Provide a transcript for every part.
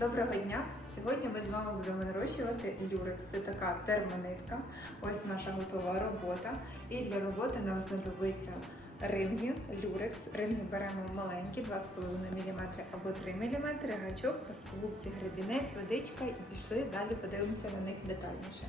Доброго дня! Сьогодні ми з вами будемо нарощувати люрекс. Це така термонитка. Ось наша готова робота. І для роботи нам знадобиться ринги, люрекс. Ринги беремо маленькі, 2,5 мм або 3 мм, гачок, плоскогубці, гребінець, водичка і пішли. Далі подивимося на них детальніше.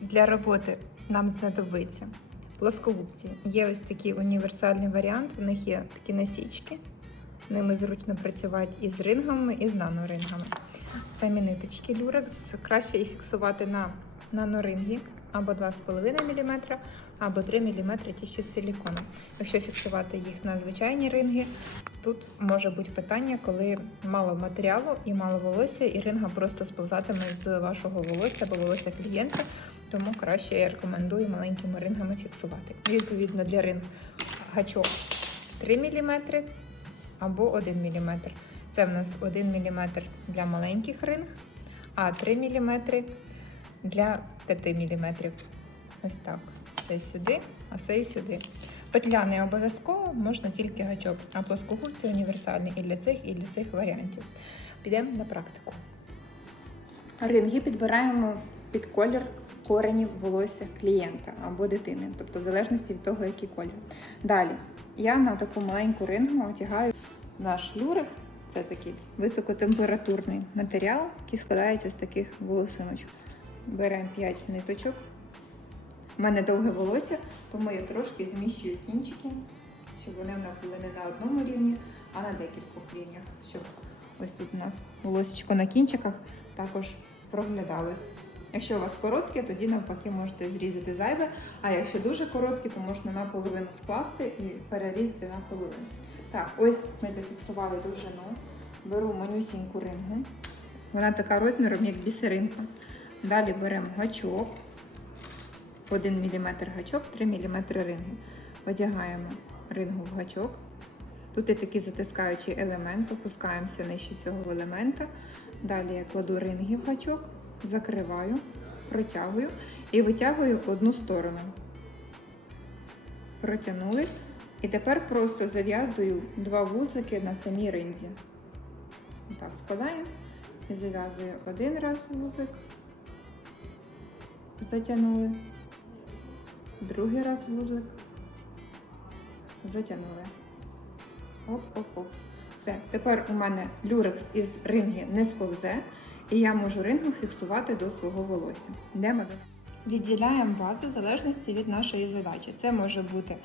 Для роботи нам знадобиться плоскогубці. Є ось такий універсальний варіант, в них є такі насічки. Ними зручно працювати і з рингами, і з нанорингами. Самі ниточки люрекс краще їх фіксувати на нанорингі або 2,5 мм, або 3 мм ті, що з силіконом. Якщо фіксувати їх на звичайні ринги, тут може бути питання, коли мало матеріалу і мало волосся, і ринга просто сповзатиме з вашого волосся або волосся клієнта, тому краще я рекомендую маленькими рингами фіксувати. Відповідно, для ринг гачок 3 мм або 1 мм. Це в нас 1 мм для маленьких ринг, а 3 мм для 5 мм. Ось так. Це сюди, а це і сюди. Петля не обов'язково, можна тільки гачок, а плоскогубці універсальні і для цих, і для цих варіантів. Підемо на практику. Ринги підбираємо під колір коренів волосся клієнта або дитини, тобто в залежності від того, який колір. Далі я на таку маленьку рингу одягаю наш люрекс. Це такий високотемпературний матеріал, який складається з таких волосиночок. Беремо 5 ниточок. У мене довге волосся, тому я трошки зміщую кінчики, щоб вони в нас були не на одному рівні, а на декількох рівнях. Щоб ось тут у нас волосечко на кінчиках також проглядалось. Якщо у вас коротке, тоді навпаки можете зрізати зайве, а якщо дуже короткі, то можна наполовину скласти і перерізати наполовину. Так, ось ми зафіксували довжину. Беру манюсіньку рингу. Вона така розміром, як бісеринка. Далі беремо гачок. 1 мм гачок, 3 мм ринги. Одягаємо рингу в гачок. Тут є такий затискаючий елемент, опускаємося нижче цього елемента. Далі я кладу ринги в гачок, закриваю, протягую і витягую одну сторону. Протягнули. І тепер просто зав'язую два вузлики на самій ринзі. Так, складаємо і зав'язую один раз вузлик, затягнули, другий раз вузлик, затягнули. Оп-оп-оп. Все. Тепер у мене люрекс із ринги не сповзе, і я можу рингу фіксувати до свого волосся. Йдемо далі. Відділяємо базу в залежності від нашої задачі. Це може бути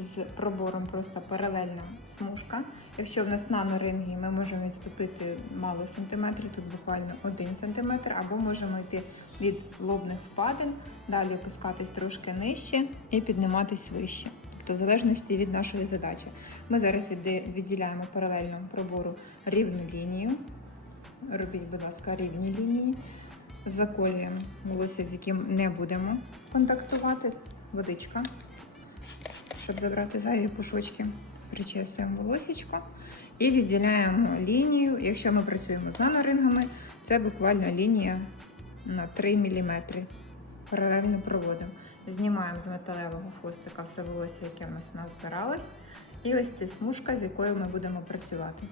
з пробором просто паралельна смужка. Якщо в нас наноринги, ми можемо відступити мало сантиметрів, тут буквально 1 сантиметр, або можемо йти від лобних впадин, далі опускатись трошки нижче і підніматись вище. Тобто в залежності від нашої задачі. Ми зараз відділяємо паралельно пробору рівну лінію. Робіть, будь ласка, рівні лінії. Заколюємо волосся, з яким не будемо контактувати. Водичка щоб забрати зайві пушочки, причесуємо волосечко і відділяємо лінію. Якщо ми працюємо з нанорингами, це буквально лінія на 3 мм. Паралельно проводимо. Знімаємо з металевого хвостика все волосся, яке в нас назбиралось. І ось ця смужка, з якою ми будемо працювати.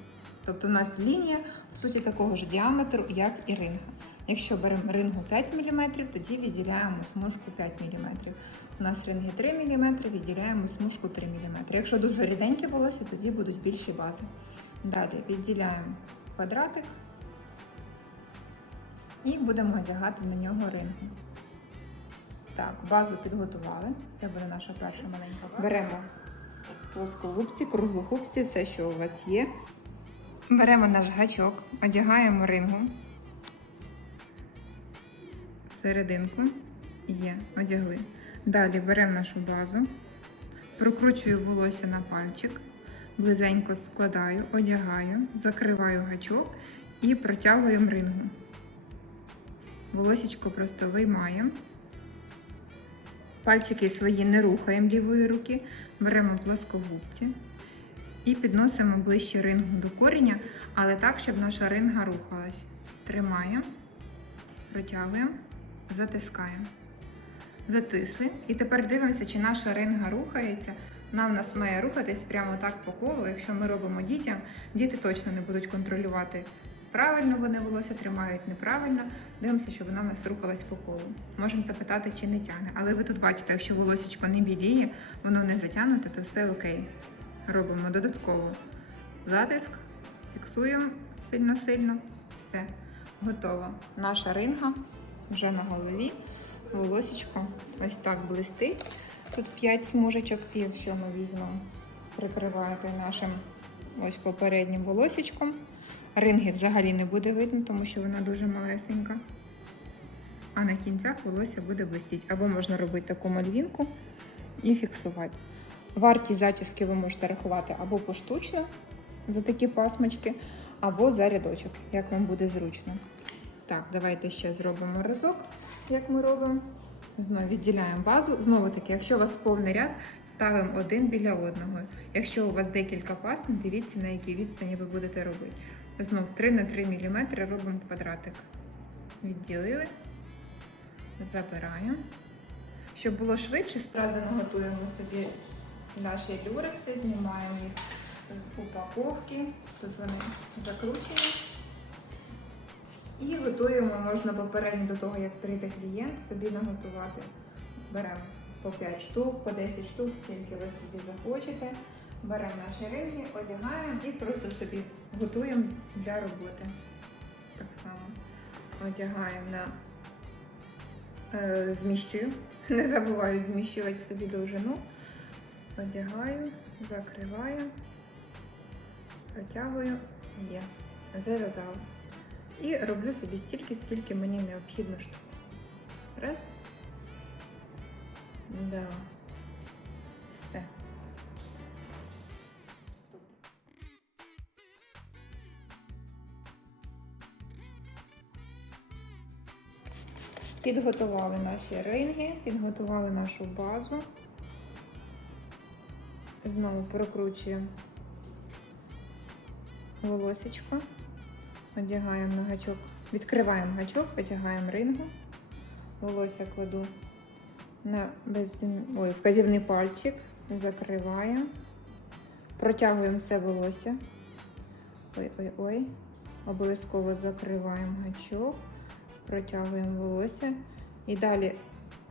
Тобто у нас лінія, по суті, такого ж діаметру, як і ринга. Якщо беремо рингу 5 мм, тоді відділяємо смужку 5 мм. У нас ринги 3 мм, відділяємо смужку 3 мм. Якщо дуже ріденьке волосся, тоді будуть більші бази. Далі відділяємо квадратик і будемо одягати на нього рингу. Так, базу підготували. Це буде наша перша маленька. Беремо плоскогубці, круглогубці, все, що у вас є. Беремо наш гачок, одягаємо рингу. Серединку є, одягли. Далі беремо нашу базу, прокручую волосся на пальчик, близенько складаю, одягаю, закриваю гачок і протягуємо рингу. Волосічко просто виймаємо. Пальчики свої не рухаємо лівої руки, беремо плоскогубці і підносимо ближче рингу до коріння, але так, щоб наша ринга рухалась. Тримаємо, протягуємо, затискаємо. Затисли. І тепер дивимося, чи наша ринга рухається. Вона в нас має рухатись прямо так по колу. Якщо ми робимо дітям, діти точно не будуть контролювати правильно вони волосся тримають, неправильно. Дивимося, щоб вона у нас рухалась по колу. Можемо запитати, чи не тягне. Але ви тут бачите, якщо волосечко не біліє, воно не затягнуте, то все окей. Робимо додатково затиск, фіксуємо сильно-сильно. Все, готово. Наша ринга вже на голові. Волосечко ось так блистить. Тут 5 смужечок, і якщо ми візьмемо, прикриваєте нашим ось попереднім волосечком. Ринги взагалі не буде видно, тому що вона дуже малесенька. А на кінцях волосся буде блистіть. Або можна робити таку мальвінку і фіксувати. Вартість зачіски ви можете рахувати або поштучно за такі пасмочки, або за рядочок, як вам буде зручно. Так, давайте ще зробимо разок, як ми робимо. Знову відділяємо базу. Знову таки, якщо у вас повний ряд, ставимо один біля одного. Якщо у вас декілька пасм, дивіться, на якій відстані ви будете робити. Знов 3 на 3 мм робимо квадратик. Відділили, забираємо. Щоб було швидше, одразу наготуємо собі наші люрекси, знімаємо їх з упаковки. Тут вони закручені. І готуємо, можна попередньо до того, як прийде клієнт, собі наготувати. Беремо по 5 штук, по 10 штук, скільки ви собі захочете. Беремо наші ринги, одягаємо і просто собі готуємо для роботи. Так само одягаємо на е, зміщую. Не забуваю зміщувати собі довжину. Одягаю, закриваю, протягую, є. Зав'язала. І роблю собі стільки, скільки мені необхідно штук. Раз. Да. Все. Підготували наші ринги, підготували нашу базу. Знову прокручуємо волосечко, одягаємо на гачок, відкриваємо гачок, одягаємо рингу, волосся кладу на без... Ой, вказівний пальчик, закриваємо, протягуємо все волосся. Ой-ой-ой, обов'язково закриваємо гачок, протягуємо волосся і далі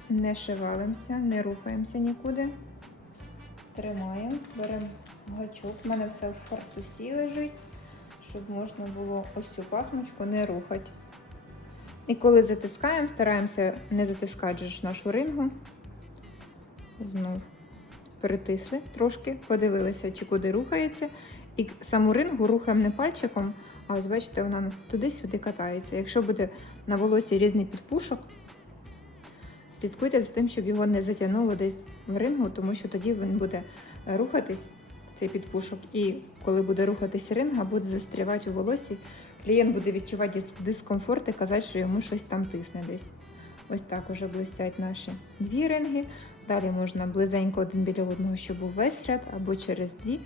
не шивалимося, не рухаємося нікуди. Тримаємо, беремо гачок. У мене все в фартусі лежить, щоб можна було ось цю пасмочку не рухати. І коли затискаємо, стараємося не затискати нашу рингу. Знов перетисли трошки, подивилися, чи куди рухається. І саму рингу рухаємо не пальчиком, а ось бачите, вона туди-сюди катається. Якщо буде на волосі різний підпушок, слідкуйте за тим, щоб його не затягнуло десь в рингу, тому що тоді він буде рухатись, цей підпушок, і коли буде рухатись ринга, буде застрівати у волосі. Клієнт буде відчувати дискомфорт і казати, що йому щось там тисне десь. Ось так уже блистять наші дві ринги. Далі можна близенько один біля одного, щоб був весь ряд, або через дві,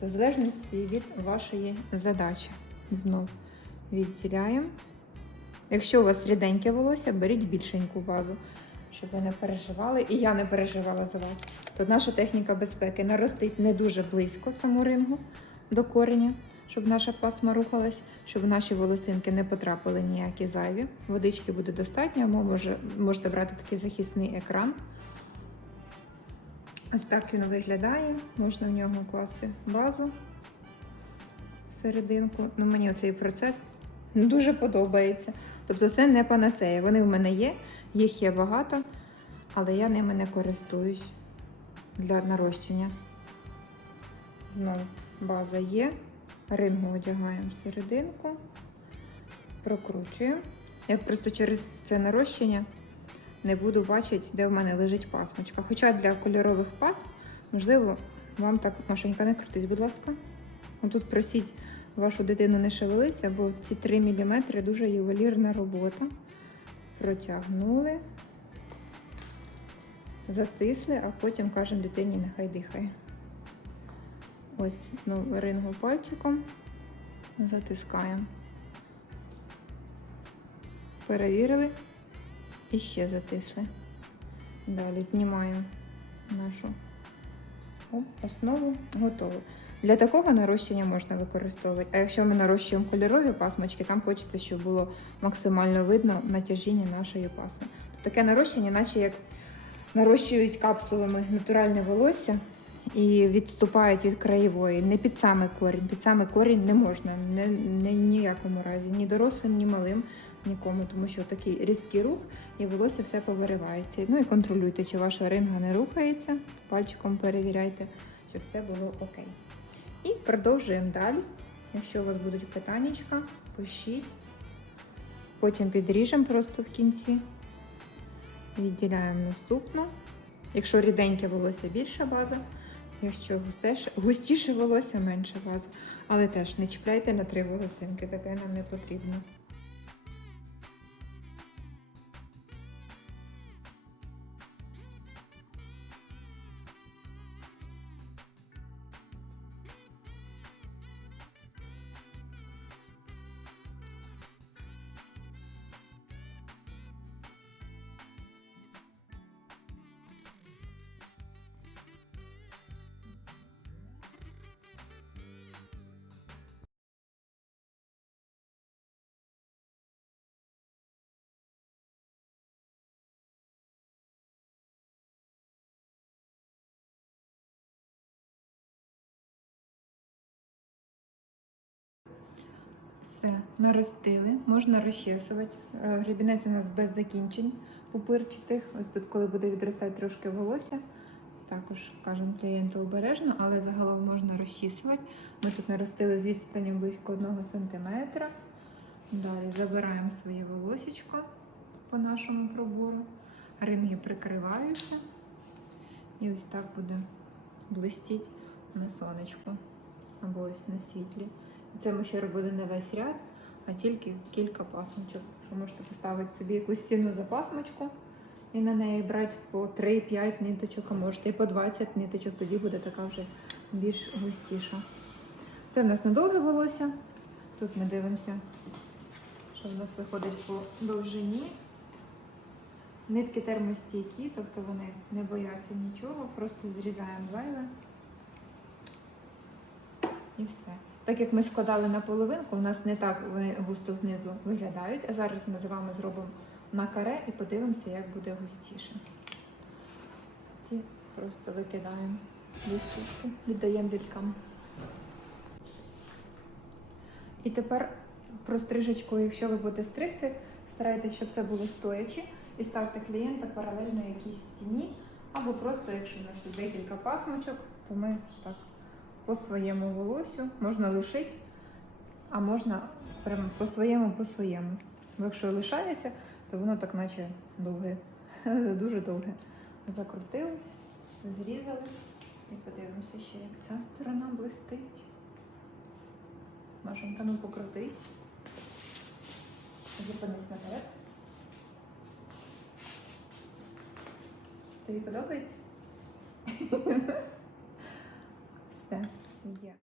то залежності від вашої задачі. Знов відділяємо. Якщо у вас ріденьке волосся, беріть більшеньку базу, щоб ви не переживали, і я не переживала за вас. Тут наша техніка безпеки наростить не дуже близько саму рингу до кореня, щоб наша пасма рухалась, щоб наші волосинки не потрапили ніякі зайві. Водички буде достатньо, або може, можете брати такий захисний екран. Ось так він виглядає. Можна в нього класти базу серединку. Ну, мені цей процес дуже подобається. Тобто це не панацея. Вони в мене є, їх є багато, але я ними не користуюсь для нарощення. Знову база є. Рингу одягаємо серединку, прокручуємо. Я просто через це нарощення не буду бачити, де в мене лежить пасмочка. Хоча для кольорових пас, можливо, вам так Машенька, не крутись, будь ласка. Отут просіть вашу дитину не шевелиться, бо ці 3 мм дуже ювелірна робота. Протягнули, затисли, а потім кажемо дитині, нехай дихає. Ось знову рингу пальчиком, затискаємо. Перевірили і ще затисли. Далі знімаємо нашу основу, готово. Для такого нарощення можна використовувати. А якщо ми нарощуємо кольорові пасмочки, там хочеться, щоб було максимально видно натяжіння нашої пасми. Таке нарощення, наче як нарощують капсулами натуральне волосся і відступають від краєвої. Не під саме корінь. Під саме корінь не можна, не, не ніякому разі, ні дорослим, ні малим, нікому, тому що такий різкий рух і волосся все повиривається. Ну і контролюйте, чи ваша ринга не рухається. Пальчиком перевіряйте, щоб все було окей. І продовжуємо далі. Якщо у вас будуть питання, пишіть. Потім підріжемо просто в кінці. Відділяємо наступну. Якщо ріденьке волосся більша база, якщо густіше, густіше волосся менша база. Але теж не чіпляйте на три волосинки, таке нам не потрібно. Все, наростили, можна розчесувати. Е, Гребінець у нас без закінчень пупирчатих. Ось тут, коли буде відростати трошки волосся, також кажемо клієнту обережно, але загалом можна розчісувати. Ми тут наростили з відстані близько 1 см. Далі забираємо своє волосечко по нашому пробору. Ринги прикриваються. І ось так буде блистіть на сонечку або ось на світлі. Це ми ще робили не весь ряд, а тільки кілька пасмочок. Що можете поставити собі якусь стіну за пасмочку і на неї брати по 3-5 ниточок, а можете і по 20 ниточок, тоді буде така вже більш густіша. Це в нас на довге волосся. Тут ми дивимося, що в нас виходить по довжині. Нитки термостійкі, тобто вони не бояться нічого, просто зрізаємо зайве і все. Так як ми складали на половинку, у нас не так вони густо знизу виглядають, а зараз ми з вами зробимо на каре і подивимося, як буде густіше. Ці просто викидаємо листочки, віддаємо лількам. І тепер про стрижечку, якщо ви будете стригти, старайтесь, щоб це було стоячи, і ставте клієнта паралельно якійсь стіні, або просто, якщо у нас тут декілька пасмочок, то ми так по своєму волосю можна лишити, а можна прямо по своєму, по своєму. Якщо лишається, то воно так наче довге, дуже довге. Закрутилось, зрізали. І подивимося ще, як ця сторона блистить. Машенька, ну покрутись. Зупинись наперед. Тобі подобається? Все, є.